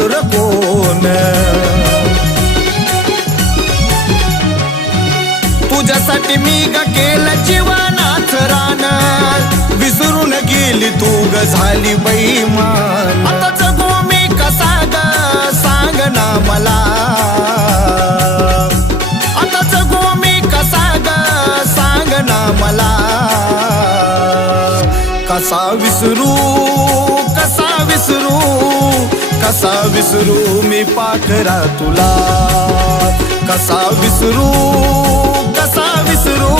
दुसर कोण. तुझ्यासाठी मी ग केलं जीवनाच रान, विसरून गेली तू ग झाली बेईमान. आता जगू मी कसा ग सांग ना मला, आता जगू मी कसा ग सांग ना मला. कसा विसरू कसा विसरू कसा विसरू मी पाखरा तुला. कसा विसरू कसा विसरू